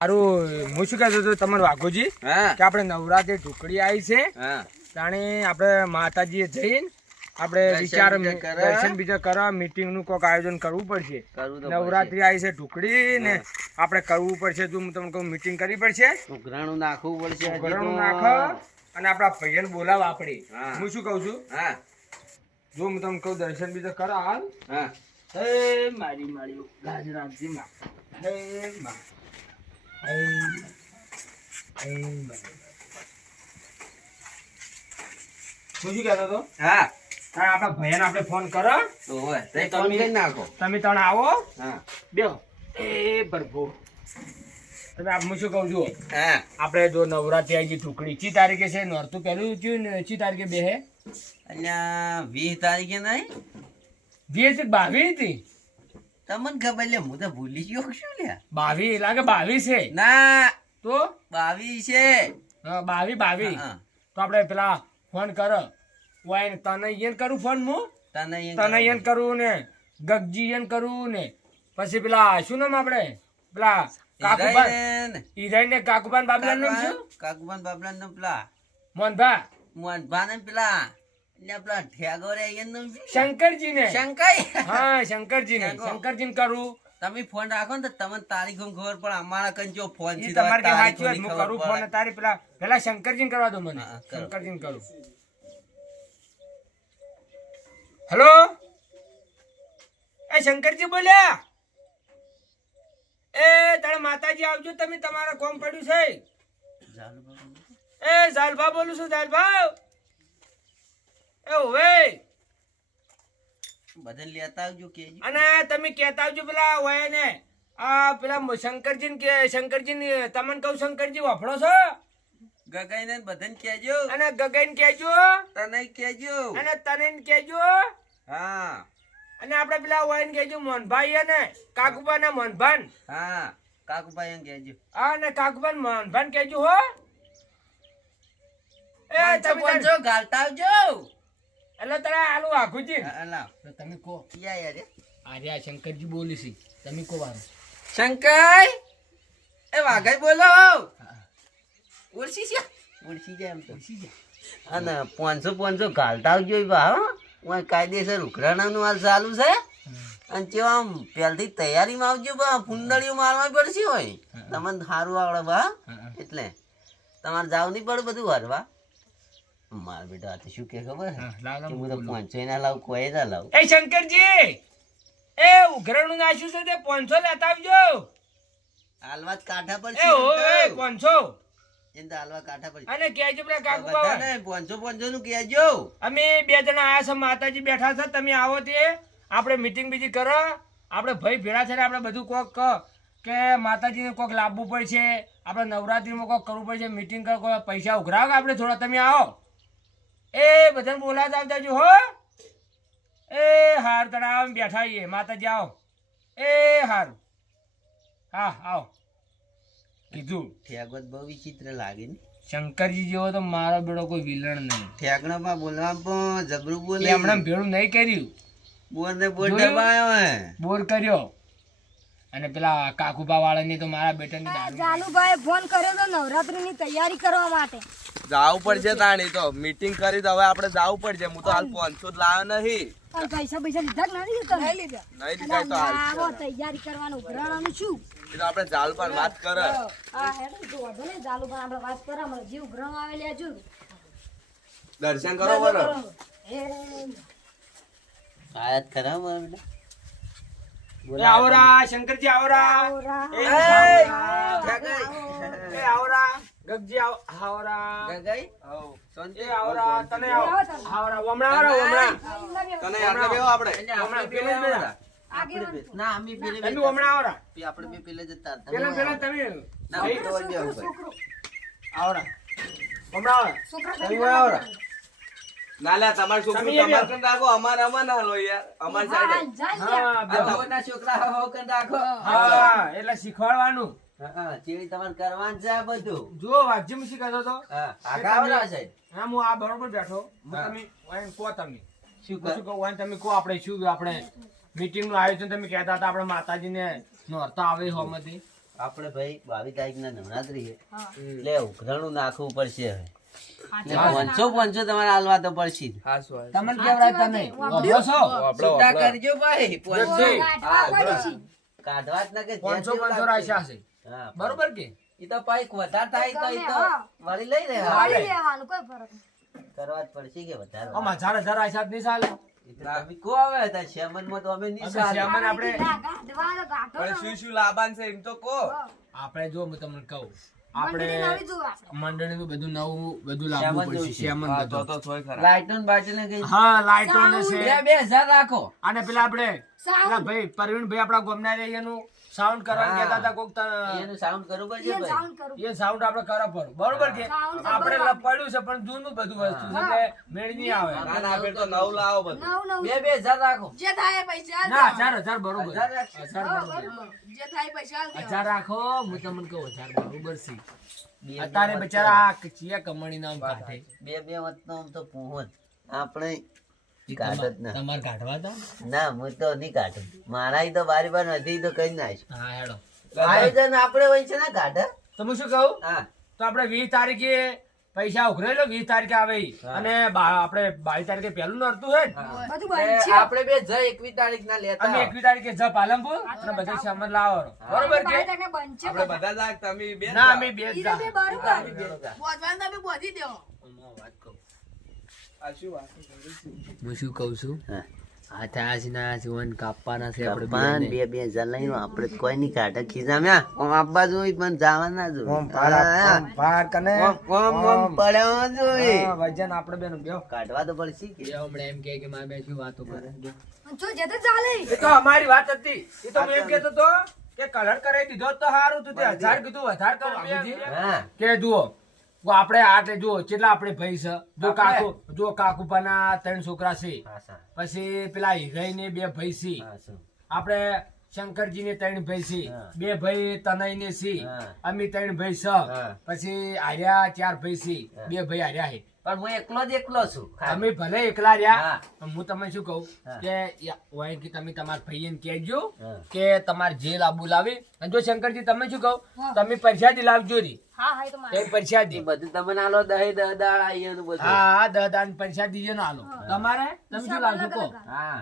સારું હું શું કહેતો હતો તમારે વાઘોજી કે આપણે નવરાત્રી ઢુકડી આવી છે તાણે આપણે માતાજીએ જઈને આપણે વિચાર દર્શન બીજા કરવા મીટિંગ નું કોઈક આયોજન કરવું પડશે. નવરાત્રી આવી છે ઢુકડી ને આપણે કરવું પડશે. જો હું તમને કહું મીટિંગ કરવી પડશે, ઉઘરાણું નાખવું પડશે, ઉઘરાણું નાખો અને આપણા ભાઈઓને બોલાવ આપણે. હું શું કહું છું, જો હું તમને કહું દર્શન બીજા કરો હાલ. હે મારી મારી ગાજરાજી માં, હે માં શું કહેતો હતો? આપડા ભાઈને આપણે ફોન કરો, તમે ત્રણ આવો બેહો. એ પ્રભુ તમે હું શું કઉ છું, આપણે જો નવરાત્રી આવી ઢુકડી ચી તારીખે છે? નોરતું પેલું થયું ને ચી તારીખે બેહે? 20 તારીખે નહીં, 22 હતી. તમને ખબર લે, હું તો ભૂલી ગયો. શું લે 22 લાગે? 22 છે ના, તો 22 છે. 22 તો આપણે પેલા ફોન કરો. તને ઈયન કરું ફોન, હું તને ઈયન કરું ને ગગજી ઈયન કરું ને પછી પેલા શું નામ આપણે પેલા કાકુબાન ઈરાઈ ને કાકુબાન બાબલાનું નામ શું? કાકુબાન બાબલાનું નામ પેલા મોહનભા ને પેલા પેલા ઠેગો રે એનું નામ શંકરજી ને. શંકર. હા શંકરજી ને, શંકરજી કરું. તમે ફોન રાખો ને તમને તારીખો ખબર પણ અમારા કંચો ફોન છે તમારે કે સાચી વાત, હું કરું ફોન. તારી પેલા શંકરજી કરવા દો મને. શંકરજી કરું. હેલો, એ શંકરજી બોલ્યા? એ તારે માતાજી આવજો, તમે તમારા કોમ પડ્યું છે. એ ઝાલભા બોલું છું, ઝાલભા. એ ઓવે બદલ લેતા આવજો કે. અને તમે કહેતા આવજો પેલા હોય ને આ પેલા શંકરજી ને તમને કહું શંકરજી વાપરો છો? ગગાઈ ને બધાને કહેજો. અને ગગાઈ કહેજો, તને કહેજો, અને તને કહેજો. હા, અને આપણે પેલા હોય ને કહેજો મોહનભાઈ ને કાકુબા ના મોહનભાન. હા, કાકુભાઈ એમ કહેજો. હા ને કાકુબા મોહનભાન કહેજો હો. એ તમે ગાલતા આવજો. એટલે તારે આલુ આખુજી તમે કો યાર. આર્યા શંકરજી બોલી છે, તમે કો વારો. શંકર એ વાઘાઈ બોલો. ઓળસી જાય એમ તો. અને 500 ગાલતા આવજો બા. કાયદેસર ઉઘરાણાનું હાલ ચાલુ છે. અને કેવા આમ પહેલથી તૈયારીમાં આવજો બા. ફૂંદડીઓ મારવા પડશે હોય. તમને સારું આવડે બા. એટલે તમારે જાવ નહીં પડે બધું વારવા. માર બેટા આ શું કે ખબર કે હું તો 500 ના લાવ, કોઈ ના લાવ. એ શંકરજી એ ઉઘરાણું નાખ્યું છે તે 500 લેતા આવજો. હાલવાત કાઠા પર એ ઓય 500 એને હાલવા કાઠા પર. અને કહેજો પેલા કાકુ બાવા ને 500 નું કહેજો. અમે બે જણા આયા છે, માતાજી બેઠા છે, તમે આવો તે આપણે મીટિંગ બીજી કરો. આપણે ભાઈ ભેળા થઈને આપણે બધું કોક કે માતાજીને કોક લાવવું પડશે, આપણે નવરાત્રીમાં કોક કરવું પડશે, મીટિંગ કરો, પૈસા ઉઘરાવો આપણે થોડા. તમે આવો એ બધાને બોલાવતા આવતા જો હો. એ હાર તળાવ બેઠા આવીએ માતાજી, આવો. એ હારું, હા આવો કીધું. ઠેગત બહુ વિચિત્ર લાગે ને. શંકરજી જેવો તો મારો બેડો કોઈ વિલણ નહીં. ઠેકણામાં બોલવામાં જબરું બોલે. હમણાં ભેળું નહીં કર્યું. બોર ને બોર દબાયો હે. બોર કર્યો. અને પેલા કાકુબા વાળાની તો મારા બેટાની દારૂ. જાલુભાઈ ફોન કર્યો તો નવરાત્રીની તૈયારી કરવા માટે. જાવું પડશે તાણી તો મીટિંગ કરી તો હવે આપણે જાવું પડશે. હું તો હાલ 500 લાવ્યો નહીં. પણ પૈસા લીધા કે નથી તમે? નહીં લીધા. નહીં લીધા તો હાલ આવો તૈયારી કરવાનું ઉઘરાણાનું શું? એ તો આપણે જાલ પર વાત કરે. હા હેડો તો વાંધો નહીં, જાલુભાઈ આપણે વાત કરા. મને જીવ ઉઘરાણું આવે લે જો. દર્શન કરો બોલો. આયાત ખરા મારા બેટા. આવરા શંકરજી આવરા. એ આવરા ગગજી આવરા. ગગાઈ એ આવરા તને આવરા વમણા આવરા વમણા તને યાદ બેહો આપણે. વમણા પેલે બેડા. ના અમે પેલે તમે વમણા આવરા. આપણે બે પેલે જતા હતા. પેલા તમે ના હું તો વળ્યો ભાઈ. આવરા વમણા આવરા. તમે આવરા. નાલા તમાર છોકરું તમાર કન રાખો, અમાર અમાર ના લો યાર. અમાર સાઈડ હા આ તવના છોકરા હો કન રાખો. હા એટલે શીખવાડવાનું. હા ચેવી તમારે કરવાનું છે આ બધું. જો વાઘજી મુશી કહેતો તો. હા આગા આવરા સાહેબ. હા હું આ બરોબર બેઠો. તમે ઓય કો તમે શું શું કહો ઓય તમે કો આપણે શું આપણે મીટિંગ નું આયોજન તમે કહેતા હતા આપણે માતાજીને નોરતા આવે હોમાંથી. આપણે ભાઈ 22 તારીખના નવરાત્રી છે હા. એટલે ઉઘરાણું નાખવું પડશે હવે. સાચી એટલે વાત. 500 તમારે હાલવા તો પડશે જ. તમને કેવડાય તમે વાપરો છો છૂટા કરજો ભાઈ જલ્દી. કાઢવા પડશે. કાઢવા જ ના કે 500 રાખ્યા છે હા, બરોબર કે ઈ તો પાઈક વધારે થાય તો ઈ તો હા. વળી લઈ લે વાળી લેવાનું કોઈ ફરક નહીં. કરવા જ પડશે કે વધારે આમ 1000 રાખ્યા જ નહીં ચાલે ઈ તો તમે કહો હવે તાર શેમનમાં તો અમે નહીં અમે ચાલે. શ્યામન આપણે ના, કાઢવા તો કાઢો પણ ને. શું શું લાભાન છે એમ તો કહો. આપણે જો હું તમને કહું મંડળી આપણે નવી જોવા આપણે. મંડળીનું બધું નવું બધું લાવવું શ્યામન પડશે જોઈશે. શ્યામન હા, તો બધું તો થોય ખરા. લાઈટો ને બાટલીને કઈ હા લાઈટો ને છે 2000 રાખો. અને પેલા આપણે સાઉન્ડ. પેલા ભાઈ પરવીનભાઈ આપણા ગામના રે એનું સાઉન્ડ કરવાનું હા. કહેતા હતા કોક એનું સાઉન્ડ કરવું પડશે એ ભાઈ. સાઉન્ડ કરું. એ સાઉન્ડ આપણે કરવા પડે બરોબર કે સાઉન્ડ તો આપણે બરાબર. પડ્યું છે પણ જૂનું બધું વસ્તુ છે એટલે મેળ નહીં આવે ના ના આપણે તો નવ લાવો બધું. નવ નવ. 2000 રાખો. જે થાય એ પૈસા ના 1000 બરોબર 1000 રાખીએ. 1000 બરોબર જે થાય એ પૈસા આલ દેવા. 1000 રાખો હું તમને કહું 1000 બરોબર છે બે અત્યારે બે બિચારા આ ચિયા કમણી નામ કાઢે બે વતનો આમ તો પહોંચ. આપણે ઈ કાઢ જ ના. તમારે કાઢવા હતા ના હું તો નહીં કાઢું. મારા ઈ તો બારી બાર નથી તો કઈ નાખ. હા હેડો આયોજન આપણે હોય છે ને કાઢે. તો હું શું કહું હા તો આપણે 20 તારીખે પૈસા ઉઘરાઈ લો 20 તારીખે આવે ઈ. અને આપણે 22 તારીખે પહેલું નડતું હોય ને બધું બંધ છે. આપણે બે જય 21 તારીખ ના લેતા અમે 21 તારીખે જ પાલનપુર અને બધા સામાન લાવવાનો બરોબર કે બાય તને બંધ છે આપણે બધા. બધા જાગ તમે બે ના જાઓ. અમે બે જ ઈ તો બે બરોબર. બોધવાનું તમે બોધી દેવો. વાત કહું આ શું વાત? હું શું કહું છું હા. આ થયા છે ના જીવન કાપવાના છે આપણે કપાન બેને. બે હજાર લઈને આપણે તો કોઈ નહીં કાઢે ખીજામ્યા. આમ આપવા જોઈ પણ જવા ના જોઈ. હા. ઓમ પડ્યો જોઈ. વજન આપણે બેનું બેહો. કાઢવા તો પડશે કે. બે હમણાં એમ કહે કે મારે બે શું વાતો કરે જો જે તે ચાલે. એ તો અમારી વાત હતી એ તો હું એમ કહેતો તો કે કલર કરાવી દીધો તો સારું તું તે 1000 કીધું વધારે કરો બાબુજી. હા કે જુઓ આપણે આટલે જુઓ કેટલા આપણે ભાઈ છે જો કાકુ પાના 3 છોકરા છે પાછા. પછી પેલા હિરાઈ ને 2 ભાઈ છે પાછું. આપણે શંકરજી ને 3 ભાઈ છે હા. 2 ભાઈ તનય ને છે હા. અમે 3 ભાઈ છે હા. પછી આર્યા 4 ભાઈ છે હા. 2 ભાઈ આર્યા છે પણ હું એકલો જ એકલો છું તમે ભલે એકલા રહ્યા હા. પણ હું તમને શું કહું હા. કે હોય કે તમે તમારા ભાઈને કહેજો હા. કે તમારે જે લાવવું લાવી અને જો શંકરજી તમે શું કહું હા. તમે પરસાદી લાવજો રી હા હા એ તો મારે. એક પરસાદી એ બધું તમે નાલો દહીં દાળ આઈએનું બધું. હા 10 દાણ પરસાદી છે ના લો તમારે તમે શું લાવજો કહો હા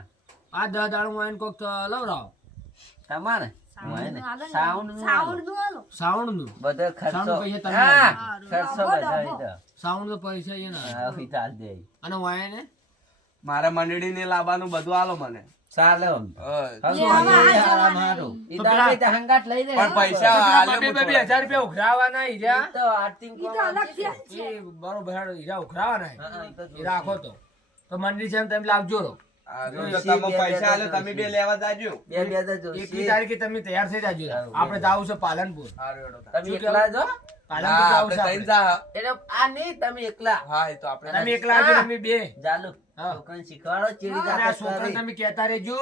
આ 10 દાણ હું એને કોક લવરાવ તમારે હોય ને. આગળ સાઉન્ડ નું સાઉન્ડ નું આલો. સાઉન્ડ નું બધો ખર્ચો. સાઉન્ડ પૈસા તમે હા, આપજો. ખર્ચો બધા ઈ તો. સાઉન્ડ નો પૈસા એ ના હા, ઈ ચાલ દે. અને વાય ને મારા મંડળીને લાવવાનું બધું આલો મને. ચાલે આમ. હા. હસવું આમાં નહીં, આ આરામ જવાની. હારું. ઈ તો તો પેલા- આપણે તો હંગાત લઈ દે. પણ પૈસા પેલા આલે બબે હું બબે 1000 રૂપિયા ઉઘરાવાના ઈ હીરા તો આરતી ઈ તો અલગ થી જ છે. એ બરોબર હીરા ઉઘરાવાના હે. હા, ઈ તો એ રાખો તો મંડી છે ને તમે લાવજો રો આ જો તમે પૈસા આલે તમે બે લેવા જાજો. બે બે તો જોશે. 21 તારીખે તમે તૈયાર થઈ જાજો આપણે જાવું છે પાલનપુર હારું હેડો તાર. તમે એકલા જો? પાલનપુર હા, જાવું આપણે છે ત્રણ આપણે. જા. એટલે આ નહીં, તમે એકલા. હા એ તો આપણે તમે એકલા આવજો તમે બે ચાલો. હા. છોકરાને શીખવાડો ચેડી અને આ જાતે છોકરાને કરી. તમે કહેતા રહેજો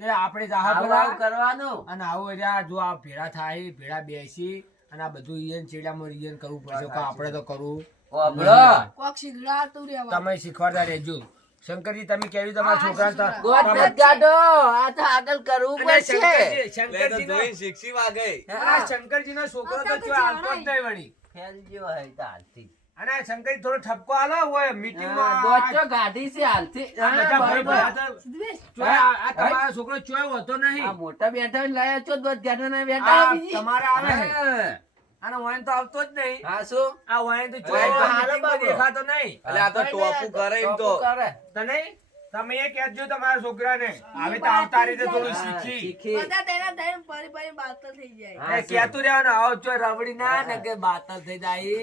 કે આપણે જાહા આવું ભરા આવું કરવાનું. અને આવું રહ્યા જો આ ભેળા થાય ભેળા બેસી અને આ બધું ઈયન ચેડામાં ઈયન કરવું પડશે કે આપણે તો કરવું ઓભળો. કોક શીખડાતું રહેવાનું. તમે શીખવાડતા રહેજો શંકરજી તમે કેવી તમારા છોકરા ગોત નથી કાઢો. આ તો આગળ કરવું પડશે. લે તો શંકરજી જોઈ શીખશી વાગે. શંકરજી નો છોકરો તો કેવો હાલતો જ નહીં વળી ફેલજો હોય તો હાલથી. અને આ શંકરજી થોડો ઠપકો આલો હોય મીટિંગ હા, માં ગોચો ગાડી છે હાલથી. આ બધા ભાઈ બરોબર. બધા તો ચોય આ તમારો છોકરો ચોય હોતો આ નહીં મોટા બેઠા હોય ને લાયા છો તો ગાંઠો ના બેઠા આ બીજી. તમારે આવે છે. હા. અને વાઈન તો આવતો જ નહીં હા શું? આ વાઈન તો વાઈન તો ચોય હાલે meeting માં બાબરો. દેખાતો નહીં એટલે આ તો ટોપું કરે એમ તો. ટોપું કરે. તને તમે એ કહેજો તમારા છોકરાને હવે તો આવતા રીતે થોડું હા, શીખી શીખી. બધા તેના થઈને ફરી ફરી બાતલ થઈ જાય. હા, એ કહેતું રહેવાનું આવો ચોય રબડી ના ને કે બાતલ થઈ જાય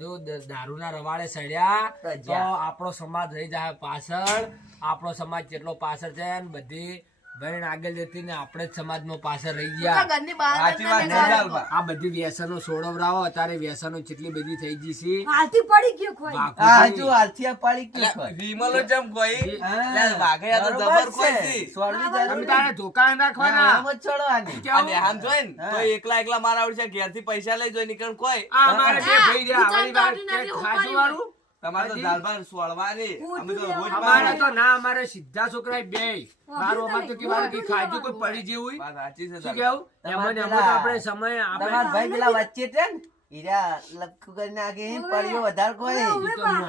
જો દારૂના રવાડે સડ્યા તો તો આપણો સમાજ રહી જાય પાછળ આપણો સમાજ કેટલો પાછળ છે ને બધી બહેન આગળ જતી ને આપણે જ સમાજમાં પાછળ રહી બધા ગયા ઘરની બહાર સાચી વાત નીકળે છે ને ચાલબા. આ બધી વ્યસનો છોડવરાવો અત્યારે વ્યસનો કેટલી બધી થઈ ગઈ છે હાલથી પડી ગયો ખોઈ. હા, હજુ હાલથી આ પાડી ગયું એટલે હોય. વિમલો જેમ કોઈ હા, લે વાઘે આ તો બરોબર જબર કોઈ છે. છે. છોડવી તમે જરૂરી. તારે ધોકા હા, નાખવાના આમ જ છોડવાની. કેવું? આ નેહાન જોઈ ને હા. તો એકલા એકલા મારા આવડશે ઘેરથી પૈસા લઈ જોઈ નીકળ કોઈ આ અમારે બે ભાઈ રહ્યા તું વાળી વાત ચાંદા કે આટલી ખાજુ વાળું તમારે તો દાલભાત સોળવાની અમે તો રોજ અમારે બાર. તો ના, અમારે સીધા છોકરા બે મારું અમારે તો કેવાનું કે ખાજો કોઈ પડી જેવું વાત સાચી છે શું તારી. કેવું એમાં ને એમાં તો આપણે સમય તમારા આપણે ભાઈ પેલા વચ્ચે છે ને હીરા લખું કરી નાખી પડ્યો વધારે કોઈ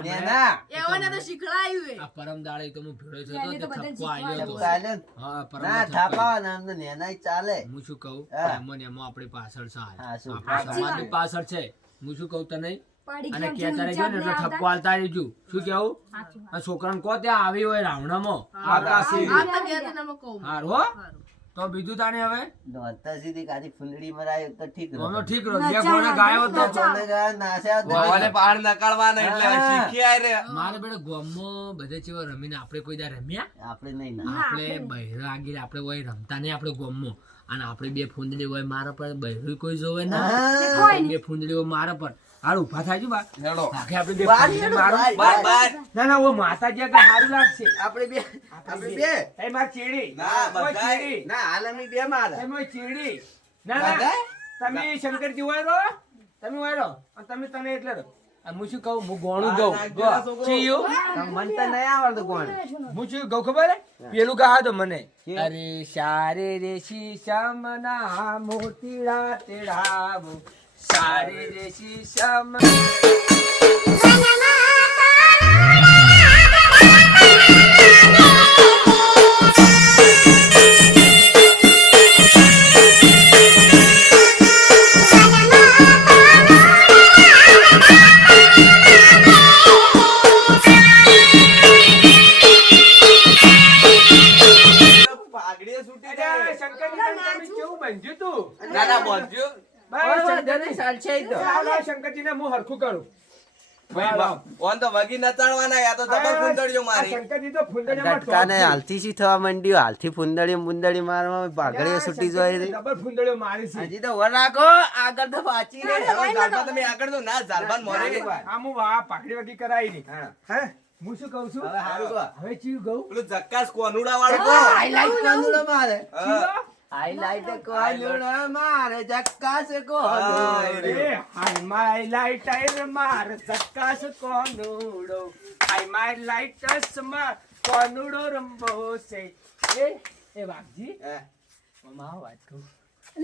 નેના એવાને તો શીખડાયું હે. આ પરમ દાડે તો હું ભેળો થયો એને તો તો બધાને ઠપકો આવ્યો હતો. ચાલે ને. હા પરમ ના થાપા ને અમને નેના ચાલે હું શું કહું હા. એમાં ને એમાં આપણી પાછળ છે હાલ. હા, શું? આપણા સાચી સમાજની વાત. પાછળ છે હું શું કહું તને પાડી અને ગયા કહેતા રહેજો ને એટલે ઊંચા ઠપકો હાલતા રહેજો શું કેવું સાચું વાત. આ છોકરાને કહો ત્યાં આવી હોય રાવણામાં આકાશી. આ તો બે જણામાં કહું. હારું હો તો બીજું તાને હવે નોરતા સુધી કાઢી ફૂંદડી મરાય તો ઠીક રહે. ગોનો ઠીક રહ્યો બે ગોણે ગાયો તો કોને ગયા નાસ્યા તો ગોવાને પહાડ નકાળવાના એટલે હવે શીખી આય રે. મારે બેટા ગોમમાં બધે ચેવા રમીને આપણે કોઈ દા રમ્યા આપણે નહીં ના આપણે બહેરા આગળ આપણે હોય રમતા નહીં આપણે ગોમમાં અને આપણે બે ફૂંદડી હોય મારા પર બહેરું કોઈ જોવે ના બે ફૂંદડી હોય મારા પર હાલ ઉભા થાય છે બા હેડો. આખે આપણે બે બાર ફૂંદડી હેડો, મારું. બાર, બાર. ના ના ઓ માતાજી આગળ સારું લાગશે આપણે બે એ માર ચીડી ના, ઓય બધાય. ચીડી. ના હાલ અમે બે મારે એ મોય ચીડી ના ના બધાય? તમે શંકરજી હોય રહો તમે હોય રહો અને તમે તને એટલે રહો અને હું શું કહું હું ગોણું ગઉં નાખજો આ છોકરો. ચીયું મન તો નહીં આવડતું કોણ હું શું કહું ખબર હે પેલું કહા દો મને અરે સારે રે શીશામના મોતીડા તેડાવો સારે રે શીશામ પાઘડીએ છૂટી અરે જાય. શંકરજી તમે કેવું બંધ્યું તું ના ના બોલજો. બસ શંકરજી ચાલશે ઈ તો. શંકરજીને હું હરખું કરું ભાઈ બાપ, ઓન તો વગી નચાડવાના યા તો ડબલ ફૂંદડીઓ આ મારી. શંકરજી તો ફૂંદડીયામાં ગટકાને top છે. હાલથી શી થવા માંડ્યું હાલથી ફૂંદડી મુંદડી મારવા પાઘડીએ છૂટી જાય રે. ડબલ ફૂંદડીઓ મારી છે હજી તો વર રાખો આગળ તો પાછી રે હવે ઝાલબા તમે આગળ તો ના ઝાલબાન મોરે. આ હું આ પાઘડી વગી કરાવી ની હે હું શું કહું છું હવે હારું કહો. હવે ચીયું કહું પેલું જક્કાસ કોનુડા વાળું કહો. હાઈલાઈટ કોનુડો મારે ચીયો? હાઈલાઈટ કોનુડો મારે જક્કાસ હાય કોનુડો એ હાય માય લાઈટર માર ચક્કાસ કોનુડો હાય માય લાઈટસ માર કોનુડો રંબો છે એ વાઘજી હે. મામા વાત કહું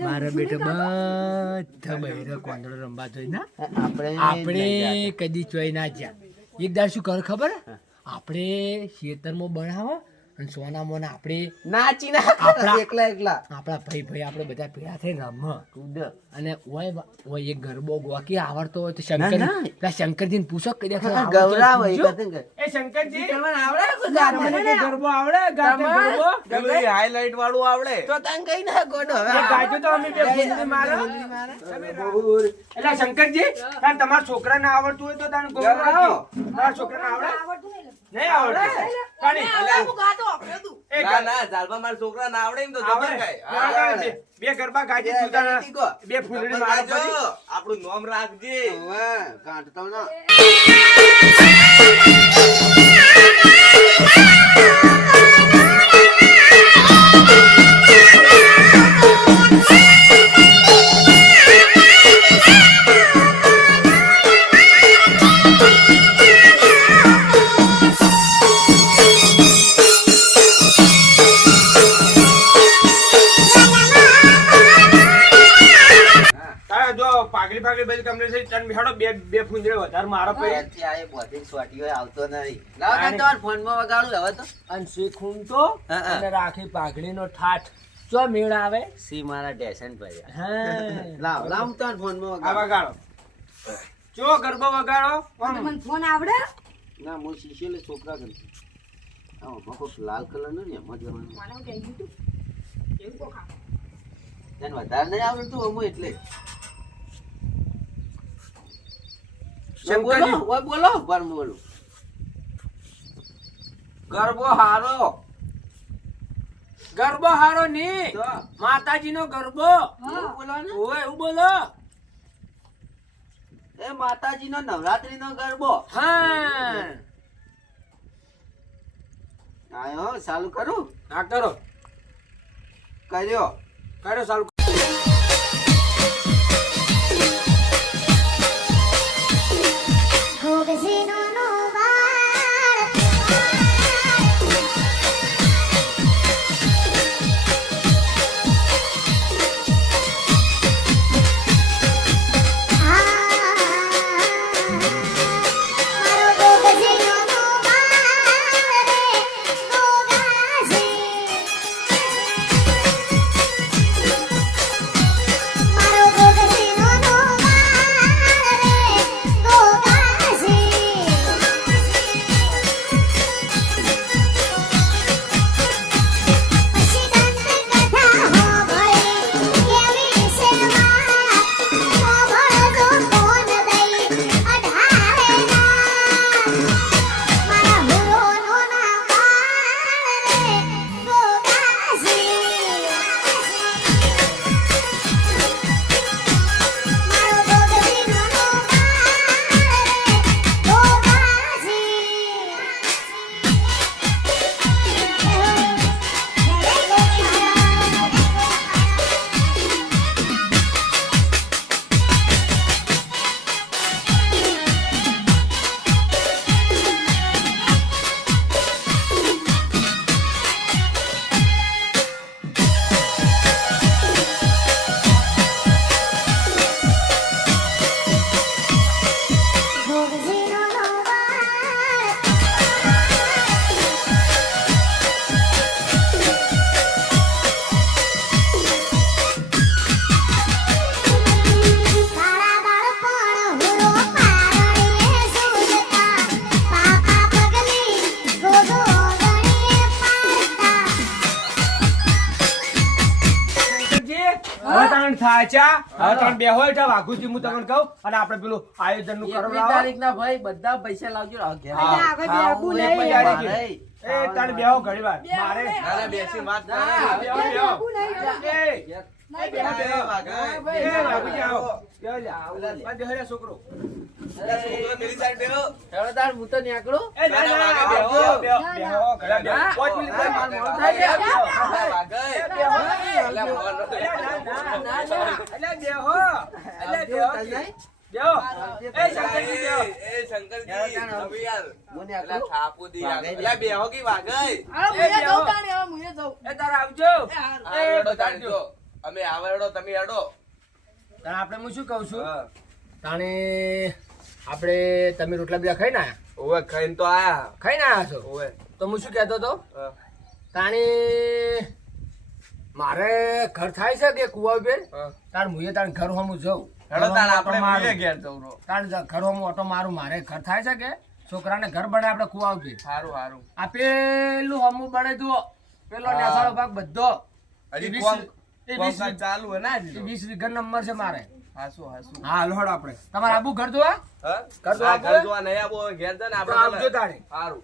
મારા બેટા બધા બહેરા કોનુડો રંબા જોઈ ના આપણે કદી ચોઈ ના જ્યાં એક દાડ શું કર ખબર આપણે ખેતરમાં બનાવો અને સોના મોના આપણે નાચી ના આપણા- એકલા એકલા આપણા ભાઈ આપણે બધા ભેગા થઈ રમ કૂદ અને ઓય એક ગરબો ગોકી આવડતો હોય તો ના, ના. પેલા શંકરજીને પૂછો કે દેખો ગૌરાવ હોય કથન કર. એ શંકરજી તમને આવડે કોઈ મને ગાતા? કે ગરબો આવડે ગાતે તમારે? ગરબો પેલું એ હાઈલાઈટ વાળું આવડે. તો તને કઈ ના ગોડો હવે એ ગાજો તો અમે બે ફૂંદડી મારો. એટલે શંકરજી તાન તમારા છોકરાને આવડતું હોય તો તાન ગૌરાવ તમારા છોકરાને આવડે આવડતું નહીં. નહીં આવડે કાની? અલ્યા, હું ગાતો આપ્યો તું. એ ના ના ઝાલબા મારા છોકરા ના આવડે એમ તો આવડે. જબર ગાય. ના, ના, બે ગરબા ગાજે તું તારા બે ફૂંદડી જબર મારો ગાજો. પછી. આપણું નામ રાખજે. હવે કાઢતો ના તારે જો પાઘડી બધી કમ્પ્લીટ થઈ તને બેહાડો બે ફૂંદડી વધારે મારો પછી ત્યાંથી આ એ બોધી સ્વાટીઓ આવતો નહીં. લાવો તને તમારા ફોનમાં વગાડું હવે તો. અને શીખું તો હા, હા. અને રાખી પાઘડીનો ઠાઠ ચો મેળ આવે સી મારા ટેશન પર હા લાવ લાવ હું તમારા ફોનમાં આ વગાડું. વગાડો ચો ગરબો વગાડો આમ. તમને ફોન આવડે ના હું શીશેલે છોકરા કરું. આવો મકોક લાલ કલર નો ને એમાં જ જવાનું. મને કે YouTube એવું કોક આવે. તને વધારે નહીં આવડતું હું એટલે શંકરજી. બોલો ઓય બોલો પણ બોલું ગરબો હારો ની તો માતાજીનો ગરબો એવું બોલો ને ઓય એવું બોલો એ માતાજીનો નવરાત્રીનો ગરબો હા આયો ચાલુ કરું હા કરો કર્યો ચાલુ Ho casino no થાય છે હવે તમે બેહો એટલે વાઘુજી હું તમને કહું અને આપણે પેલું આયોજન નું 21 તારીખના ભાઈ બધા પૈસા લાવજો ઘેર. એટલે આગળ બેહવું નહીં. મારે. એ તારે બેહો ઘડી વાર મારે ના, ના, બેસી વાત કરો. બેહો, બેહો. બેહવું નહીં. એ, નહીં બેહવું. એ વાઘાઈ. એ, વાઘુજી આવો. બેહો લ્યા. આ બેહો લ્યા છોકરો. અરે, છોકરો પેલી સાઈડ બેહો. હેડો તાર હું તો નીકળું. એ, ના, ના, વાઘા, બેહો, બેહો. બેહો, બેહો, ઘડા બેહો. હા. 5 મિનિટ થાય, મારે મોડું થાય છે. વાઘાઈ. બેહો. અલ્યા, ફોન નતો. અલ્યા, ના, ના, ના. અલ્યા, બેહો. અલ્યા, બેહો. તલનાઈ? બેહો. એ, શંકરજી, બેહો. એ, શંકરજી, તમે યાર. હું અલ્યા, નીકળું. થાપુ દી યાર. વાઘાઈ. અલ્યા, બેહો કી વાઘાઈ. હવે મુએ જઉં તાણે, હવે મુએ જઉં. એ, તારે આવજો. એ હારું. આ હેડો તાણી જો. અમે આવે હેડો, તમે હેડો. તારે આપણે હું શું કહું છું હા. તાણે આપણે તમે રોટલા બીજા ખાઈને આયા ઓવે, ખાઈને તો આયા. ખાઈને આયા છો ઓવે. તો હું શું કહેતો હતો હા. તાણે મારે ઘર થાય છે કે કુવા ઉપર હા. તાર મુએ તાણ ઘર હોમું જઉં હેડો તાણ ઘર આપણે હોમું મુએ ઓટો ઘેર જવું રહો. તાણ ઘર હોમું ઓટો મારું મારે ઘર થાય છે કે છોકરાને ઘર બને આપણે કુવા ઉપર હારું, હારું. આ પેલું હોમું બને જુઓ પેલો નેસાળો ભાગ બધો હજી એ કોમ- 20 કોમકાજ ચાલુ હે ના હજી તો. 20 વીઘા નંબર છે મારે હાસુ, હાસુ. હા લોડ આપણે તમારે આબુ ઘર જોવા હા? ઘર હા, જોવા ઘર જોવા નહીં આવો, ઘેર જાય ને તો આપણે આવજો તાણે હારું.